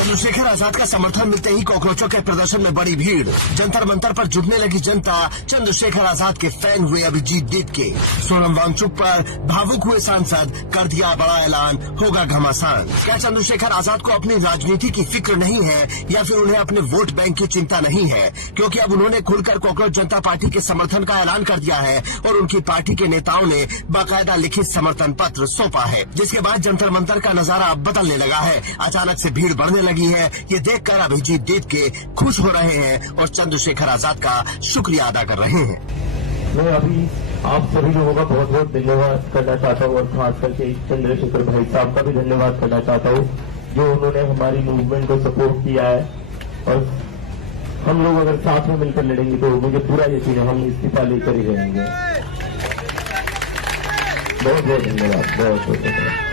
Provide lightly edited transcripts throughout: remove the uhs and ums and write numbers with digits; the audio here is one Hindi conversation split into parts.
चंद्रशेखर आजाद का समर्थन मिलते ही कॉकरोचों के प्रदर्शन में बड़ी भीड़। जंतर मंतर पर जुटने लगी जनता चंद्रशेखर आजाद के फैन हुए अभिजीत दीप के। सोनम वांगचुक पर भावुक हुए सांसद, कर दिया बड़ा ऐलान, होगा घमासान। क्या चंद्रशेखर आजाद को अपनी राजनीति की फिक्र नहीं है या फिर उन्हें अपने वोट बैंक की चिंता नहीं है? क्योंकि अब उन्होंने खुलकर कॉकरोच जनता पार्टी के समर्थन का ऐलान कर दिया है और उनकी पार्टी के नेताओं ने बाकायदा लिखित समर्थन पत्र सौंपा है, जिसके बाद जंतर मंतर का नजारा अब बदलने लगा है। अचानक से भीड़ बढ़ने लगी है। ये देखकर अभिजीत दीप के खुश हो रहे हैं और चंद्रशेखर आजाद का शुक्रिया अदा कर रहे हैं। मैं अभी आप सभी लोगों का बहुत बहुत धन्यवाद करना चाहता हूँ और खास करके चंद्रशेखर भाई साहब का भी धन्यवाद करना चाहता हूँ, जो उन्होंने हमारी मूवमेंट को सपोर्ट किया है। और हम लोग अगर साथ में मिलकर लड़ेंगे तो मुझे पूरा यकीन है हम इस्तीफा लेकर ही रहेंगे। बहुत बहुत धन्यवाद, बहुत बहुत धन्यवाद।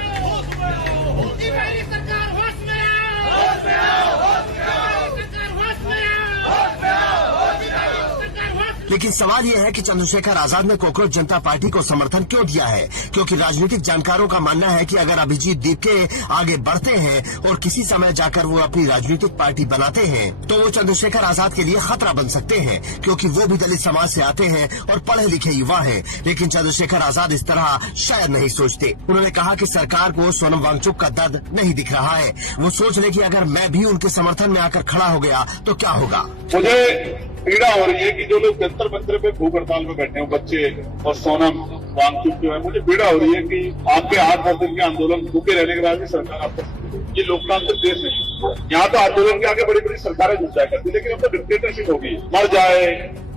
लेकिन सवाल यह है कि चंद्रशेखर आजाद ने कॉकरोच जनता पार्टी को समर्थन क्यों दिया है? क्योंकि राजनीतिक जानकारों का मानना है कि अगर अभिजीत दीप के आगे बढ़ते हैं और किसी समय जाकर वो अपनी राजनीतिक पार्टी बनाते हैं तो वो चंद्रशेखर आजाद के लिए खतरा बन सकते हैं, क्योंकि वो भी दलित समाज से आते हैं और पढ़े लिखे युवा हैं। लेकिन चंद्रशेखर आजाद इस तरह शायद नहीं सोचते। उन्होंने कहा कि सरकार को सोनम वांगचुक का दर्द नहीं दिख रहा है। वो सोच ले कि अगर मैं भी उनके समर्थन में आकर खड़ा हो गया तो क्या होगा। मुझे पीड़ा हो रही है कि जो लोग जंतर मंतर पे भूख हड़ताल में बैठे हैं, बच्चे और सोनम वांगचुक जो है, मुझे पीड़ा हो रही है कि आपके 8-10 दिन के आंदोलन भूखे रहने के बाद भी सरकार आपको, ये लोकतांत्रिक देश नहीं। यहाँ तो आंदोलन के आगे बड़ी बड़ी सरकारें जुट जाया करती, लेकिन अब तो डिक्टेटरशिप होगी। मर जाए,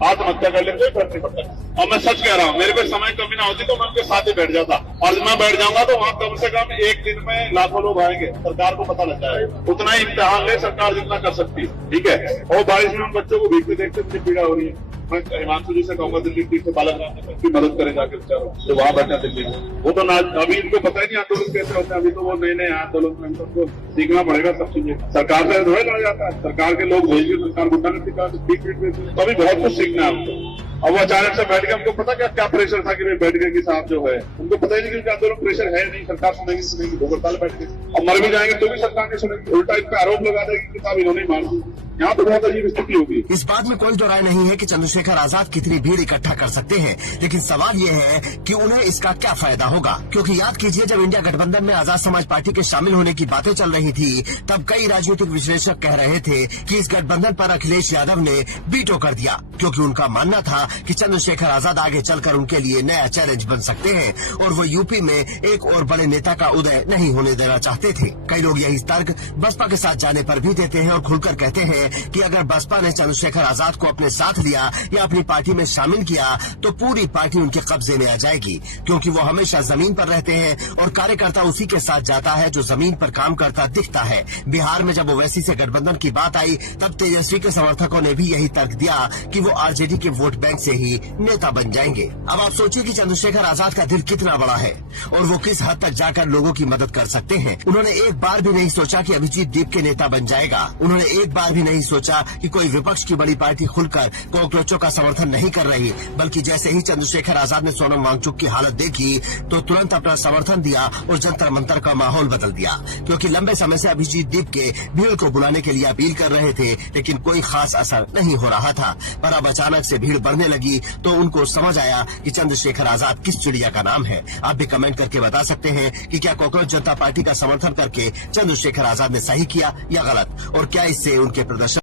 आत्महत्या कर ले, कोई फर्क नहीं पड़ता। और मैं सच कह रहा हूँ, मेरे पे समय कमी ना होती तो मैं उनके साथ ही बैठ जाता, और मैं बैठ जाऊंगा तो वहाँ कम से कम एक दिन में लाखों लोग आएंगे। सरकार को पता लग जाएगा, उतना ही इम्तिहान ले सरकार जितना कर सकती है, ठीक है। और बारिश में उन बच्चों को भीगते देखते मुझे पीड़ा हो रही है। मैं हिमांशु जी से कहूंगा दिल्ली टीम से बालक की मदद करें जाकर बेचारों जो वहां बैठा दिल्ली में। वो तो ना अभी इनको पता ही नहीं आंदोलन कैसे होते हैं, अभी तो वो नए नए आंदोलन में सबको सीखना पड़ेगा सब चीजें। सरकार से थोड़ा लड़ा जाता है, सरकार के लोग भेज के सरकार गुंडा नहीं सिखा, तो अभी बहुत कुछ सीखना है हमको। अब वो अचानक से बैठ गए, हमको पता क्या प्रेशर था कि वे बैठ गए कि साहब जो है, उनको पता ही नहीं कि उनका आंदोलन प्रेशर है नहीं, सरकार सुनेगी भूख हड़ताल बैठ गई। अब मर भी जाएंगे तो भी सरकार नहीं सुनेगी, उल्टा इन पे आरोप लगा देगी कि साहब इन्होंने मार दी। यहाँ तो बहुत अजीब स्थिति होगी। इस बात में कोई दो राय नहीं है कि चंद्रशेखर आजाद कितनी भीड़ इकट्ठा कर सकते हैं, लेकिन सवाल ये है कि उन्हें इसका क्या फायदा होगा। क्योंकि याद कीजिए, जब इंडिया गठबंधन में आजाद समाज पार्टी के शामिल होने की बातें चल रही थी, तब कई राजनीतिक विश्लेषक कह रहे थे कि इस गठबंधन पर अखिलेश यादव ने वीटो कर दिया, क्योंकि उनका मानना था कि चंद्रशेखर आजाद आगे चलकर उनके लिए नया चैलेंज बन सकते हैं और वो यूपी में एक और बड़े नेता का उदय नहीं होने देना चाहते थे। कई लोग यही तर्क बसपा के साथ जाने पर भी देते हैं और खुलकर कहते हैं कि अगर बसपा ने चंद्रशेखर आजाद को अपने साथ लिया या अपनी पार्टी में शामिल किया तो पूरी पार्टी उनके कब्जे में आ जाएगी, क्योंकि वो हमेशा जमीन पर रहते हैं और कार्यकर्ता उसी के साथ जाता है जो जमीन पर काम करता दिखता है। बिहार में जब ओवैसी से गठबंधन की बात आई तब तेजस्वी के समर्थकों ने भी यही तर्क दिया कि वो आरजेडी के वोट बैंक से ही नेता बन जाएंगे। अब आप सोचिए कि चंद्रशेखर आजाद का दिल कितना बड़ा है और वो किस हद तक जाकर लोगों की मदद कर सकते हैं। उन्होंने एक बार भी नहीं सोचा कि अभिजीत दीप के नेता बन जाएगा। उन्होंने एक बार भी नहीं सोचा कि कोई विपक्ष की बड़ी पार्टी खुलकर कॉकरोचों का समर्थन नहीं कर रही, बल्कि जैसे ही चंद्रशेखर आजाद ने सोनम वांगचुक की हालत देखी तो तुरंत अपना समर्थन दिया और जंतर मंतर का माहौल बदल दिया। क्योंकि लंबे समय से अभिजीत दीप के भीड़ को बुलाने के लिए अपील कर रहे थे, लेकिन कोई खास असर नहीं हो रहा था। पर अब अचानक से भीड़ बढ़ने लगी तो उनको समझ आया कि चंद्रशेखर आजाद किस चिड़िया का नाम है। आप भी कमेंट करके बता सकते हैं कि क्या कॉकरोच जनता पार्टी का समर्थन करके चंद्रशेखर आजाद ने सही किया या गलत, और क्या इससे उनके प्रदर्शन